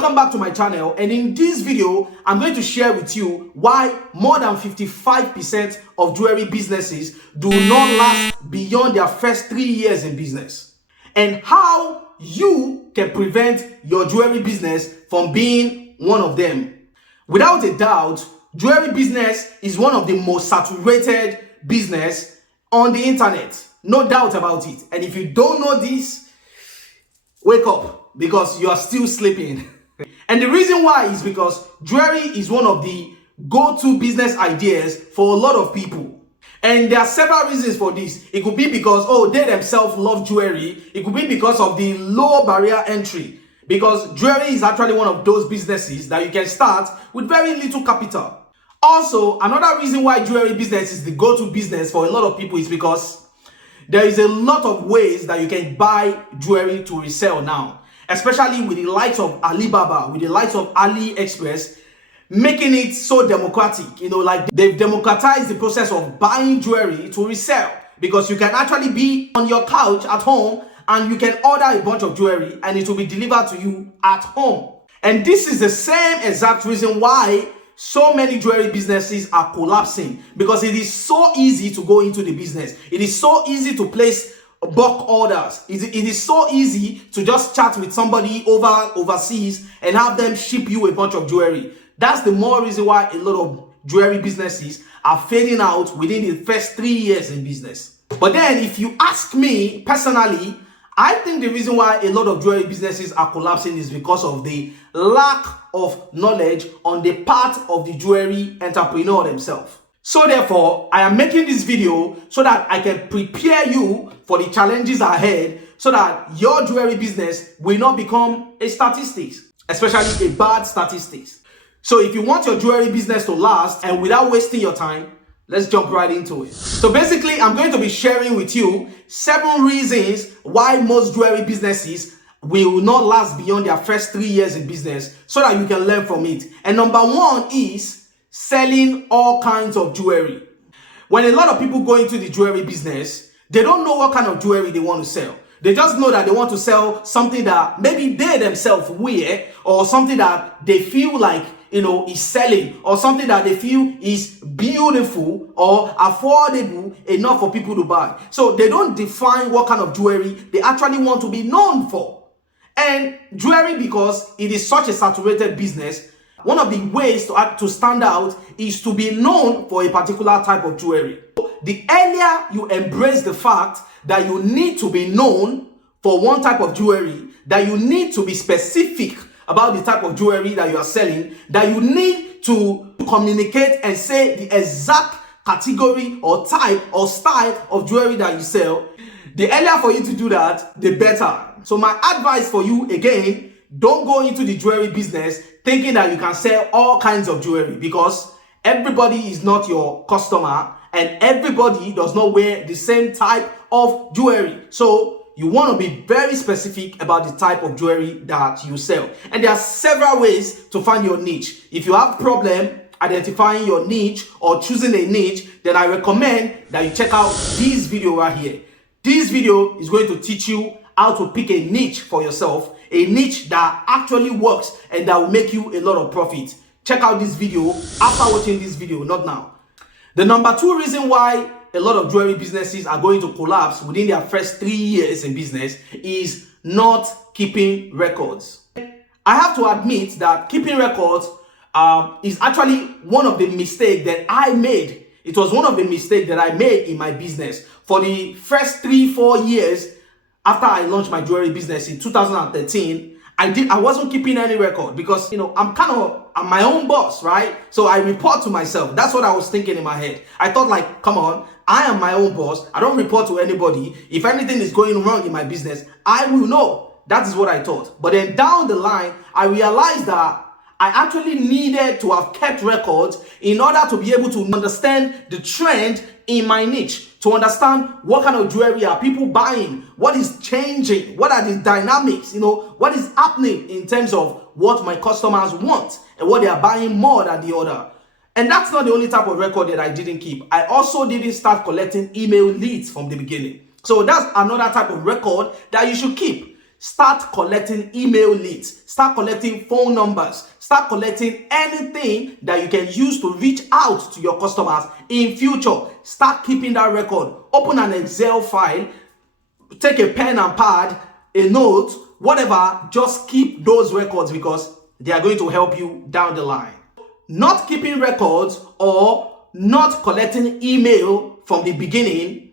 Welcome back to my channel, and in this video I'm going to share with you why more than 55% of jewelry businesses do not last beyond their first 3 years in business, and how you can prevent your jewelry business from being one of them. Without a doubt, jewelry business is one of the most saturated business on the internet, no doubt about it. And if you don't know this, wake up, because you are still sleeping. And the reason why is because jewelry is one of the go-to business ideas for a lot of people. And there are several reasons for this. It could be because, they themselves love jewelry. It could be because of the low barrier entry. Because jewelry is actually one of those businesses that you can start with very little capital. Also, another reason why jewelry business is the go-to business for a lot of people is because there is a lot of ways that you can buy jewelry to resell now, especially with the likes of Alibaba, with the likes of AliExpress, making it so democratic. Like they've democratized the process of buying jewelry to resell, because you can actually be on your couch at home and you can order a bunch of jewelry and it will be delivered to you at home. And this is the same exact reason why so many jewelry businesses are collapsing, because it is so easy to go into the business. It is so easy to place bulk orders. It is so easy to just chat with somebody overseas and have them ship you a bunch of jewelry. That's the more reason why a lot of jewelry businesses are fading out within the first 3 years in business. But then if you ask me personally, I think the reason why a lot of jewelry businesses are collapsing is because of the lack of knowledge on the part of the jewelry entrepreneur themselves. So therefore, I am making this video so that I can prepare you for the challenges ahead, so that your jewelry business will not become a statistic, especially a bad statistic. So if you want your jewelry business to last and without wasting your time, let's jump right into it. So basically, I'm going to be sharing with you 7 reasons why most jewelry businesses will not last beyond their first 3 years in business, so that you can learn from it. And number 1 is selling all kinds of jewelry. When a lot of people go into the jewelry business, they don't know what kind of jewelry they want to sell. They just know that they want to sell something that maybe they themselves wear, or something that they feel like is selling, or something that they feel is beautiful or affordable enough for people to buy. So they don't define what kind of jewelry they actually want to be known for. And jewelry, because it is such a saturated business, one of the ways to stand out is to be known for a particular type of jewelry. The earlier you embrace the fact that you need to be known for one type of jewelry, that you need to be specific about the type of jewelry that you are selling, that you need to communicate and say the exact category or type or style of jewelry that you sell, the earlier for you to do that, the better. So my advice for you, again, don't go into the jewelry business thinking that you can sell all kinds of jewelry, because everybody is not your customer and everybody does not wear the same type of jewelry. So you want to be very specific about the type of jewelry that you sell. And there are several ways to find your niche. If you have problem identifying your niche or choosing a niche, then I recommend that you check out this video right here. This video is going to teach you how to pick a niche for yourself, a niche that actually works and that will make you a lot of profit. Check out this video after watching this video, not now. The number 2 reason why a lot of jewelry businesses are going to collapse within their first 3 years in business is not keeping records. I have to admit that keeping records is actually one of the mistakes that I made. It was one of the mistakes that I made in my business. For the first 3-4 years after I launched my jewelry business in 2013, I wasn't keeping any record, because I'm my own boss, right? So I report to myself. That's what I was thinking in my head. I thought, like, come on, I am my own boss. I don't report to anybody. If anything is going wrong in my business, I will know. That is what I thought. But then down the line, I realized that I actually needed to have kept records in order to be able to understand the trend in my niche, to understand what kind of jewelry are people buying, what is changing, what are the dynamics, what is happening in terms of what my customers want and what they are buying more than the other. And that's not the only type of record that I didn't keep. I also didn't start collecting email leads from the beginning. So that's another type of record that you should keep. Start collecting email leads, start collecting phone numbers, start collecting anything that you can use to reach out to your customers in future. Start keeping that record. Open an Excel file, take a pen and pad, a note, whatever, just keep those records because they are going to help you down the line. Not keeping records or not collecting email from the beginning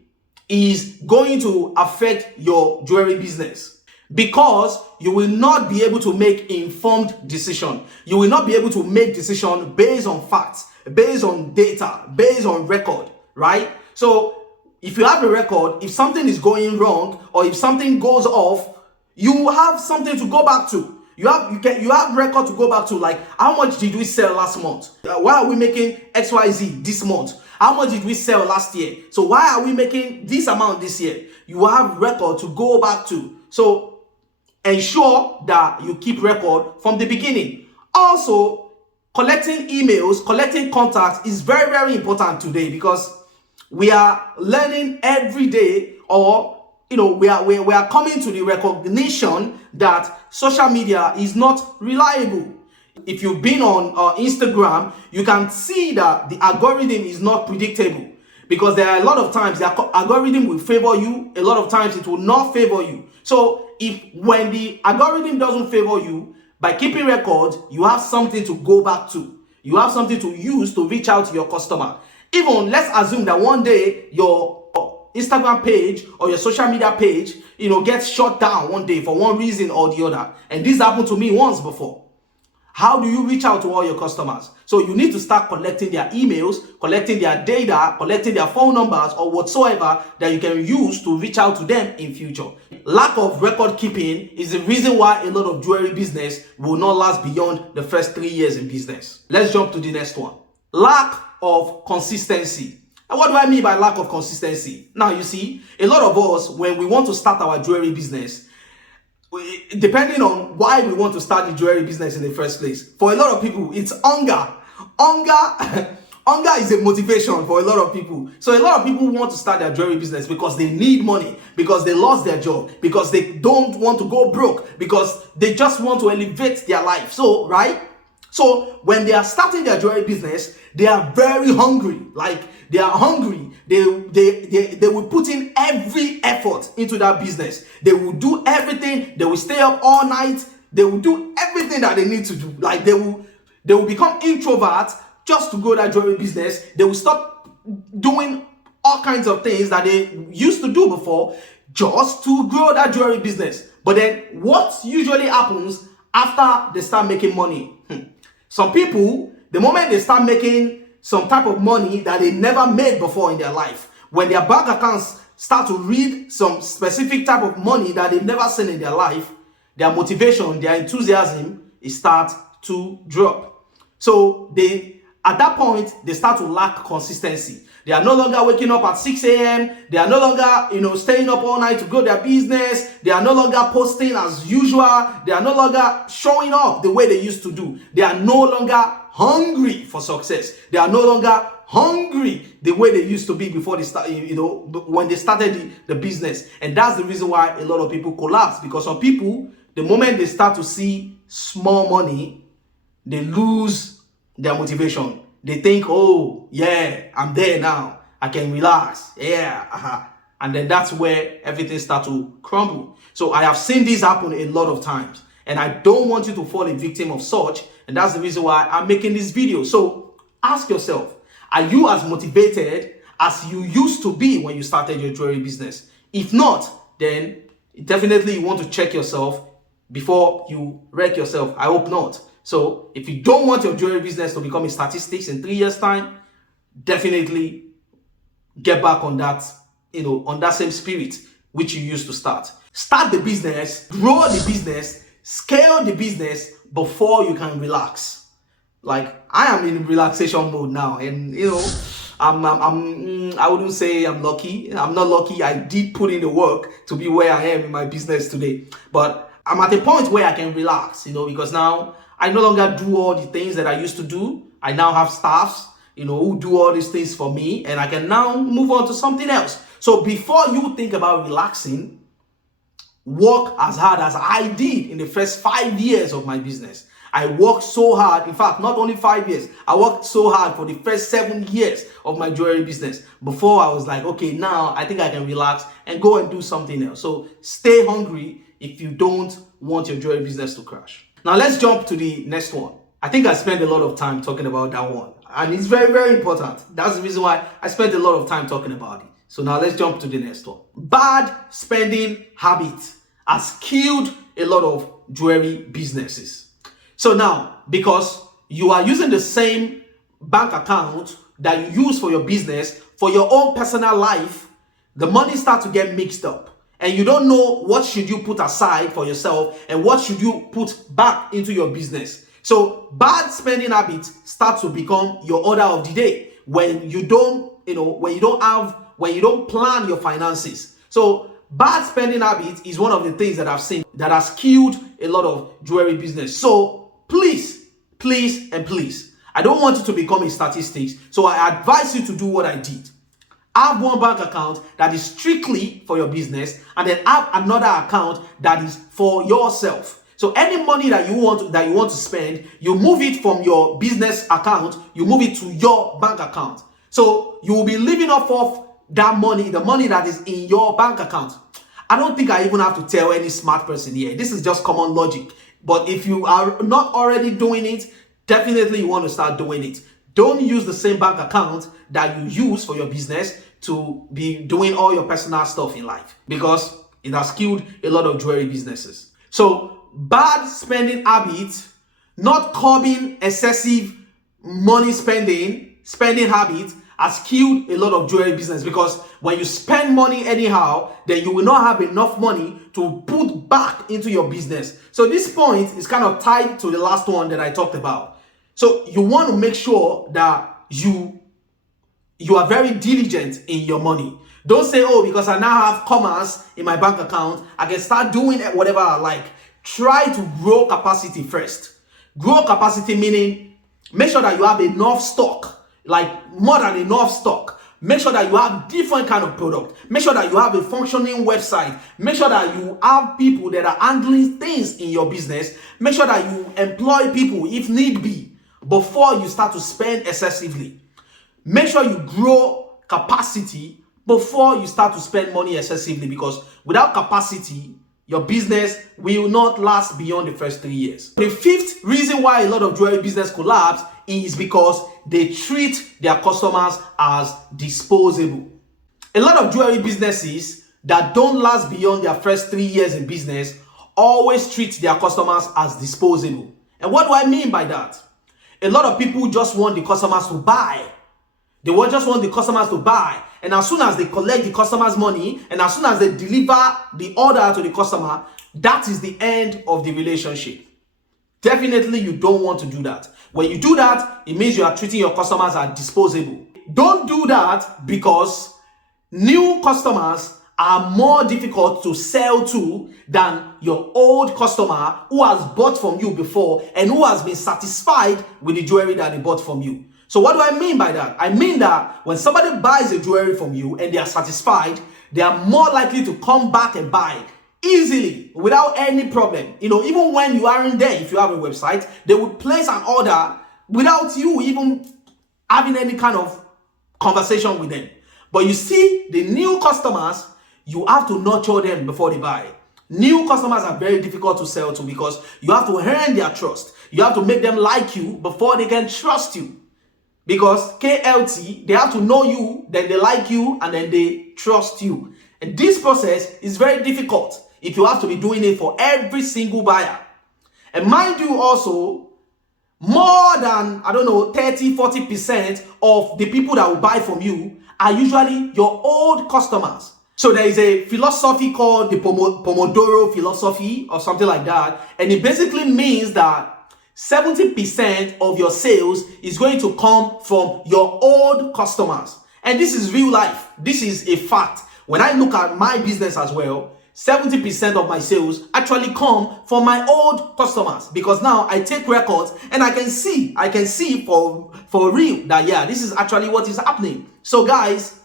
is going to affect your jewelry business because you will not be able to make informed decision. You will not be able to make decision based on facts, based on data, based on record, right? So if you have a record, if something is going wrong or if something goes off, you have something to go back to. You have record to go back to, like how much did we sell last month? Why are we making XYZ this month? How much did we sell last year? So why are we making this amount this year? You have record to go back to. So ensure that you keep record from the beginning. Also, collecting emails, collecting contacts is very, very important today because we are learning every day, or we are coming to the recognition that social media is not reliable. If you've been on Instagram, you can see that the algorithm is not predictable because there are a lot of times the algorithm will favor you, a lot of times it will not favor you. So when the algorithm doesn't favor you, by keeping records, you have something to go back to. You have something to use to reach out to your customer. Even let's assume that one day your Instagram page or your social media page, gets shut down one day for one reason or the other. And this happened to me once before. How do you reach out to all your customers? So you need to start collecting their emails, collecting their data, collecting their phone numbers or whatsoever that you can use to reach out to them in future. Lack of record keeping is the reason why a lot of jewelry business will not last beyond the first 3 years in business. Let's jump to the next one. Lack of consistency. And what do I mean by lack of consistency? Now, you see, a lot of us, when we want to start our jewelry business, depending on why we want to start the jewelry business in the first place, for a lot of people, it's hunger. Hunger is a motivation for a lot of people. So a lot of people want to start their jewelry business because they need money, because they lost their job, because they don't want to go broke, because they just want to elevate their life. So, right? So when they are starting their jewelry business, they are very hungry. Like they are hungry. They will put in every effort into that business. They will do everything. They will stay up all night. They will do everything that they need to do. Like they will become introverts just to grow that jewelry business. They will stop doing all kinds of things that they used to do before just to grow that jewelry business. But then what usually happens after they start making money? Some people, the moment they start making some type of money that they never made before in their life, when their bank accounts start to read some specific type of money that they've never seen in their life, their motivation, their enthusiasm start to drop. So at that point, they start to lack consistency. They are no longer waking up at 6 a.m. They are no longer, staying up all night to grow their business. They are no longer posting as usual. They are no longer showing up the way they used to do. They are no longer hungry for success. They are no longer hungry the way they used to be before they start, when they started the business. And that's the reason why a lot of people collapse, because some people, the moment they start to see small money, they lose their motivation. They think, oh, yeah, I'm there now. I can relax. Yeah. And then that's where everything starts to crumble. So I have seen this happen a lot of times. And I don't want you to fall a victim of such. And that's the reason why I'm making this video. So ask yourself, are you as motivated as you used to be when you started your jewelry business? If not, then definitely you want to check yourself before you wreck yourself. I hope not. So if you don't want your jewelry business to become a statistics in 3 years' time, definitely get back on that, on that same spirit which you used to start. Start the business, grow the business, scale the business before you can relax. Like I am in relaxation mode now, and I wouldn't say I'm lucky. I'm not lucky. I did put in the work to be where I am in my business today, but I'm at a point where I can relax, because now I no longer do all the things that I used to do. I now have staffs, who do all these things for me, and I can now move on to something else. So before you think about relaxing, work as hard as I did in the first 5 years of my business. I worked so hard. In fact, not only 5 years, I worked so hard for the first 7 years of my jewelry business before I was like, okay, now I think I can relax and go and do something else. So stay hungry if you don't want your jewelry business to crash. Now let's jump to the next one. I think I spent a lot of time talking about that one, and it's very, very important. That's the reason why I spent a lot of time talking about it. So now let's jump to the next one. Bad spending habit has killed a lot of jewelry businesses. So now, because you are using the same bank account that you use for your business, for your own personal life, the money starts to get mixed up. And you don't know what should you put aside for yourself and what should you put back into your business. So bad spending habits start to become your order of the day when you don't plan your finances. So bad spending habits is one of the things that I've seen that has killed a lot of jewelry business. So please, I don't want you to become a statistic. So I advise you to do what I did. Have one bank account that is strictly for your business, and then have another account that is for yourself. So any money that you want to spend, you move it from your business account, you move it to your bank account. So you will be living off of that money, the money that is in your bank account. I don't think I even have to tell any smart person here. This is just common logic. But if you are not already doing it, definitely you want to start doing it. Don't use the same bank account that you use for your business to be doing all your personal stuff in life, because it has killed a lot of jewelry businesses. So bad spending habits, not curbing excessive money spending habits has killed a lot of jewelry business, because when you spend money anyhow, then you will not have enough money to put back into your business. So this point is kind of tied to the last one that I talked about. So you want to make sure that you are very diligent in your money. Don't say, oh, because I now have commerce in my bank account, I can start doing whatever I like. Try to grow capacity first. Grow capacity meaning make sure that you have enough stock, like more than enough stock. Make sure that you have different kind of product. Make sure that you have a functioning website. Make sure that you have people that are handling things in your business. Make sure that you employ people if need be before you start to spend excessively. Make sure you grow capacity before you start to spend money excessively, because without capacity, your business will not last beyond the first 3 years. The fifth reason why a lot of jewelry business collapse is because they treat their customers as disposable. A lot of jewelry businesses that don't last beyond their first 3 years in business always treat their customers as disposable. And what do I mean by that? A lot of people just want the customers to buy. They just want the customers to buy. And as soon as they collect the customer's money, and as soon as they deliver the order to the customer, that is the end of the relationship. Definitely, you don't want to do that. When you do that, it means you are treating your customers as disposable. Don't do that, because new customers are more difficult to sell to than your old customer who has bought from you before and who has been satisfied with the jewelry that they bought from you. So what do I mean by that? I mean that when somebody buys a jewelry from you and they are satisfied, they are more likely to come back and buy easily without any problem. Even when you aren't there, if you have a website, they would place an order without you even having any kind of conversation with them. But you see, the new customers, you have to nurture them before they buy. New customers are very difficult to sell to, because you have to earn their trust. You have to make them like you before they can trust you. Because KLT, they have to know you, then they like you, and then they trust you. And this process is very difficult if you have to be doing it for every single buyer. And mind you also, more than, 30-40% of the people that will buy from you are usually your old customers. So there is a philosophy called the Pomodoro philosophy or something like that. And it basically means that 70% of your sales is going to come from your old customers. And this is real life. This is a fact. When I look at my business as well, 70% of my sales actually come from my old customers, because now I take records and I can see for real that, yeah, this is actually what is happening. So guys,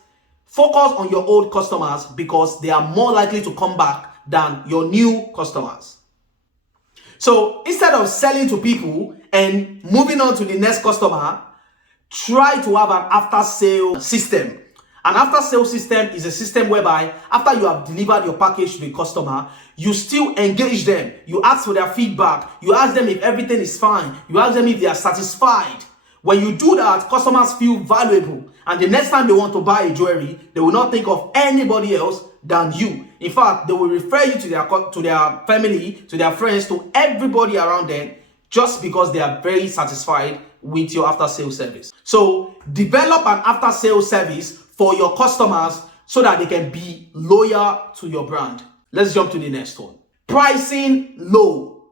focus on your old customers, because they are more likely to come back than your new customers. So instead of selling to people and moving on to the next customer, try to have an after-sale system. An after-sale system is a system whereby after you have delivered your package to the customer, you still engage them. You ask for their feedback. You ask them if everything is fine. You ask them if they are satisfied. When you do that, customers feel valuable. And the next time they want to buy a jewelry, they will not think of anybody else than you. In fact, they will refer you to their family, to their friends, to everybody around them, just because they are very satisfied with your after-sale service. So develop an after-sale service for your customers so that they can be loyal to your brand. Let's jump to the next one. Pricing low.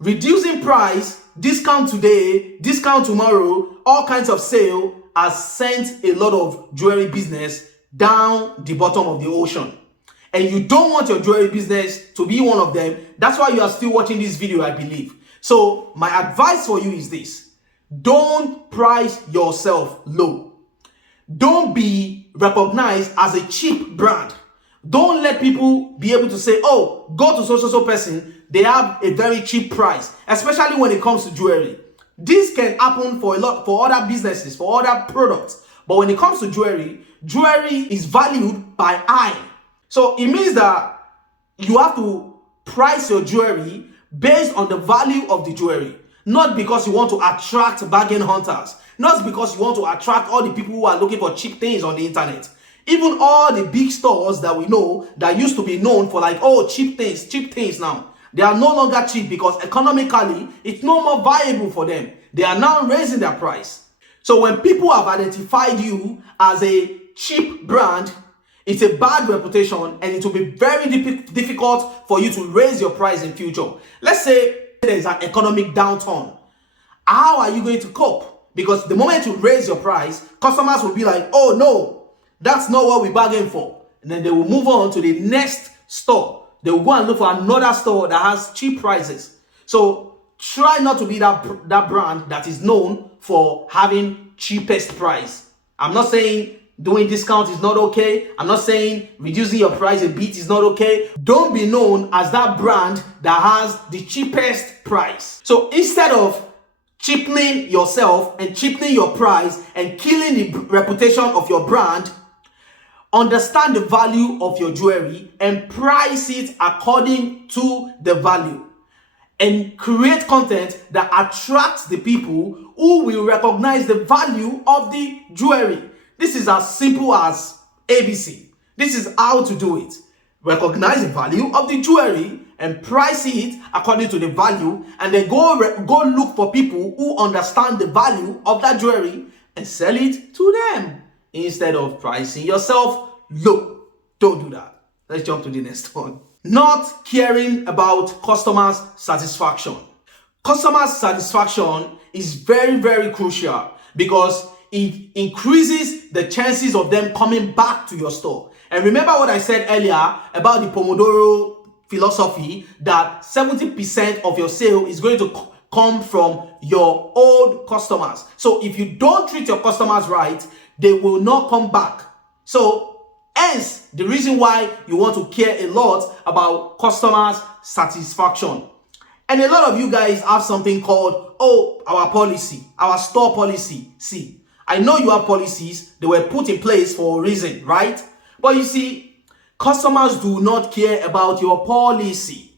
Reducing price, discount today, discount tomorrow, all kinds of sale has sent a lot of jewelry business down the bottom of the ocean. And you don't want your jewelry business to be one of them. That's why you are still watching this video, I believe. So my advice for you is this. Don't price yourself low. Don't be recognized as a cheap brand. Don't let people be able to say, oh, go to so person, they have a very cheap price, especially when it comes to jewelry. This can happen for other businesses, for other products. But when it comes to jewelry, jewelry is valued by eye. So it means that you have to price your jewelry based on the value of the jewelry. Not because you want to attract bargain hunters. Not because you want to attract all the people who are looking for cheap things on the internet. Even all the big stores that we know that used to be known for like, oh, cheap things now. They are no longer cheap because economically, it's no more viable for them. They are now raising their price. So when people have identified you as a cheap brand, it's a bad reputation and it will be very difficult for you to raise your price in future. Let's say there is an economic downturn. How are you going to cope? Because the moment you raise your price, customers will be like, oh no, that's not what we bargained for. And then they will move on to the next store. They will go and look for another store that has cheap prices. So try not to be that brand that is known for having cheapest price. I'm not saying doing discount is not okay. I'm not saying reducing your price a bit is not okay. Don't be known as that brand that has the cheapest price. So instead of cheapening yourself and cheapening your price and killing the reputation of your brand, understand the value of your jewelry and price it according to the value. And create content that attracts the people who will recognize the value of the jewelry. This is as simple as ABC. This is how to do it. Recognize the value of the jewelry and price it according to the value, and then go look for people who understand the value of that jewelry and sell it to them instead of pricing yourself low. Don't do that. Let's jump to the next one. Not caring about customers' satisfaction. Customer satisfaction is very, very crucial because it increases the chances of them coming back to your store. And remember what I said earlier about the Pomodoro philosophy, that 70% of your sale is going to come from your old customers. So if you don't treat your customers right, they will not come back. So hence the reason why you want to care a lot about customers' satisfaction. And a lot of you guys have something called, oh, our policy, our store policy. See, I know you have policies. They were put in place for a reason, right? But you see, customers do not care about your policy.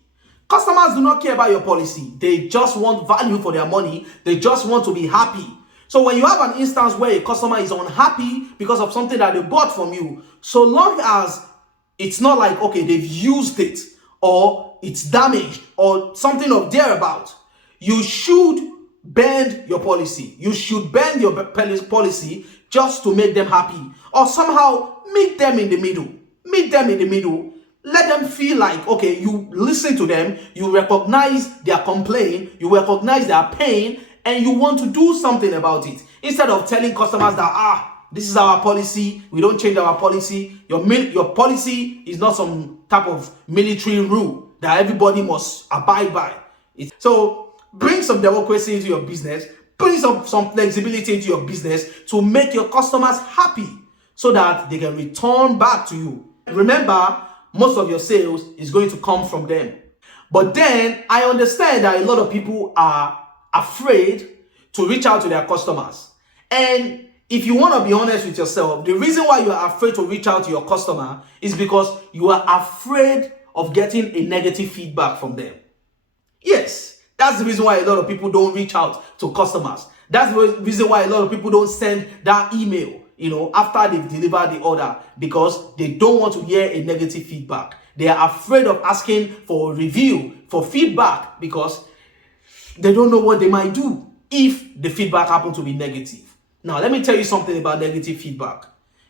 Customers do not care about your policy. They just want value for their money. They just want to be happy. So when you have an instance where a customer is unhappy because of something that they bought from you, so long as it's not like, okay, they've used it or it's damaged or something of thereabout, you should bend your policy. You should bend your policy just to make them happy, or somehow meet them in the middle. Meet them in the middle. Let them feel like, okay, you listen to them, you recognize their complaint, you recognize their pain, and you want to do something about it. Instead of telling customers that, this is our policy, we don't change our policy. Your policy is not some type of military rule that everybody must abide by. So bring some democracy into your business, bring some flexibility into your business to make your customers happy so that they can return back to you. Remember, most of your sales is going to come from them. But then I understand that a lot of people are afraid to reach out to their customers. And if you want to be honest with yourself, the reason why you are afraid to reach out to your customer is because you are afraid of getting a negative feedback from them. Yes, that's the reason why a lot of people don't reach out to customers. That's the reason why a lot of people don't send that email, after they've delivered the order, because they don't want to hear a negative feedback. They are afraid of asking for a review, for feedback, because they don't know what they might do if the feedback happens to be negative. Now, let me tell you something about negative feedback.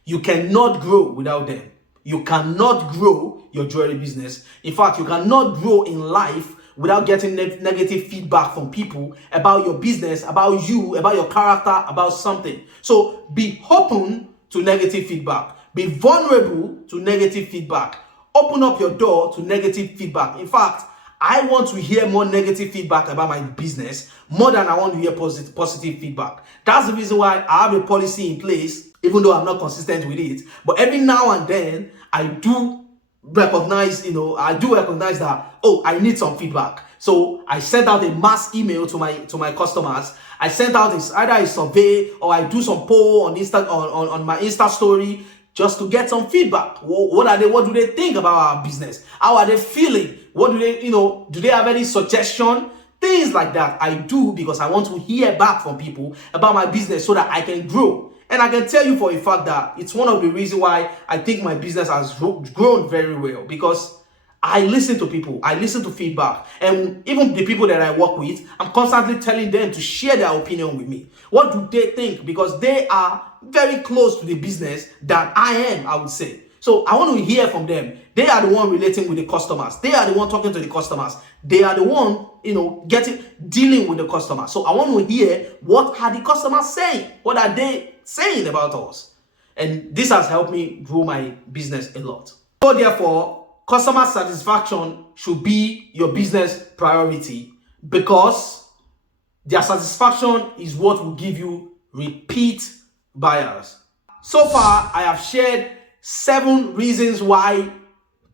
You cannot grow without them. You cannot grow your jewelry business. In fact, you cannot grow in life without getting negative feedback from people about your business, about you, about your character, about something. So be open to negative feedback. Be vulnerable to negative feedback. Open up your door to negative feedback. In fact, I want to hear more negative feedback about my business more than I want to hear positive feedback. That's the reason why I have a policy in place, even though I'm not consistent with it. But every now and then, I do recognize that, I need some feedback. So I send out a mass email to my customers. I send out either a survey, or I do some poll on my Insta story, just to get some feedback. What do they think about our business? How are they feeling? What do they, do they have any suggestion? Things like that I do because I want to hear back from people about my business so that I can grow. And I can tell you for a fact that it's one of the reasons why I think my business has grown very well, because I listen to people, I listen to feedback, and even the people that I work with, I'm constantly telling them to share their opinion with me. What do they think? Because they are very close to the business that I am, I would say. So I want to hear from them. They are the one relating with the customers. They are the one talking to the customers. They are the one, dealing with the customers. So I want to hear, what are the customers saying? What are they saying about us? And this has helped me grow my business a lot. So therefore, customer satisfaction should be your business priority, because their satisfaction is what will give you repeat buyers. So far, I have shared 7 reasons why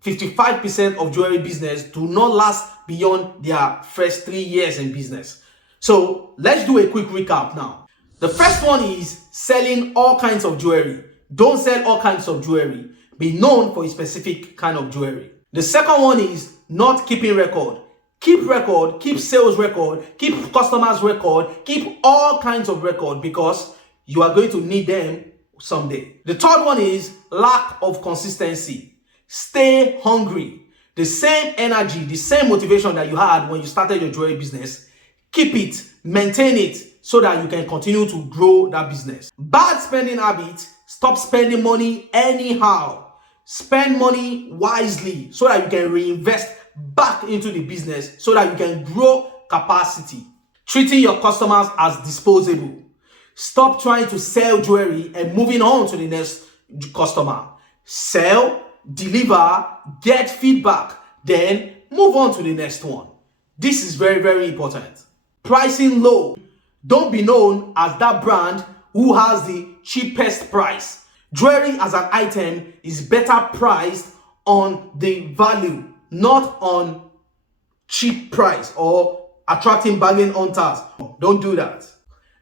55% of jewelry business do not last beyond their first 3 years in business. So let's do a quick recap now. The first one is selling all kinds of jewelry. Don't sell all kinds of jewelry. Be known for a specific kind of jewelry. The second one is not keeping record. Keep record, keep sales record, keep customers record, keep all kinds of record, because you are going to need them someday. The third one is lack of consistency. Stay hungry. The same energy, the same motivation that you had when you started your jewelry business, keep it, maintain it, so that you can continue to grow that business. Bad spending habits: stop spending money anyhow. Spend money wisely so that you can reinvest back into the business, so that you can grow capacity. Treating your customers as disposable. Stop trying to sell jewelry and moving on to the next customer. Sell, deliver, get feedback, then move on to the next one. This is very, very important. Pricing low. Don't be known as that brand who has the cheapest price. Jewelry as an item is better priced on the value, not on cheap price or attracting bargain hunters. Don't do that.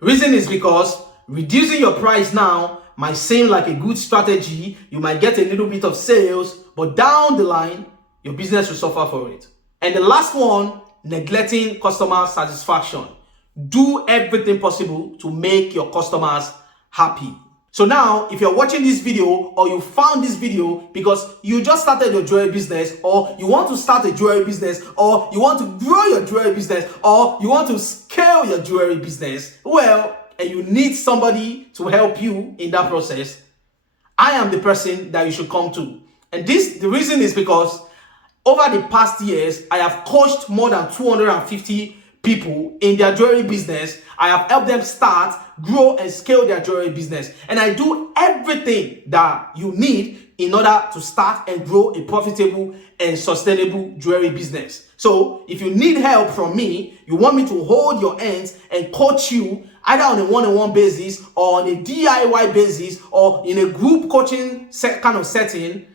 Reason is because reducing your price now might seem like a good strategy. You might get a little bit of sales, but down the line, your business will suffer for it. And the last one, neglecting customer satisfaction. Do everything possible to make your customers happy. So now, if you're watching this video, or you found this video because you just started your jewelry business, or you want to start a jewelry business, or you want to grow your jewelry business, or you want to scale your jewelry business, and you need somebody to help you in that process, I am the person that you should come to. And the reason is because over the past years, I have coached more than 250 people in their jewelry business. I have helped them start, grow, and scale their jewelry business. And I do everything that you need in order to start and grow a profitable and sustainable jewelry business. So if you need help from me, you want me to hold your hands and coach you either on a one-on-one basis, or on a DIY basis, or in a group coaching kind of setting,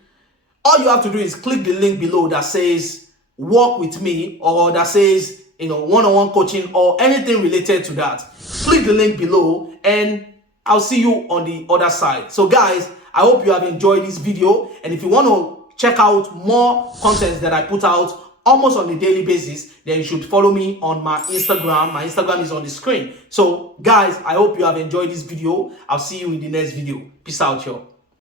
All you have to do is click the link below that says work with me, or that says, one-on-one coaching, or anything related to that. Click the link below and I'll see you on the other side. So guys, I hope you have enjoyed this video, and if you want to check out more content that I put out almost on a daily basis, then you should follow me on my Instagram. My Instagram is on the screen. So guys, I hope you have enjoyed this video. I'll see you in the next video. Peace out, y'all.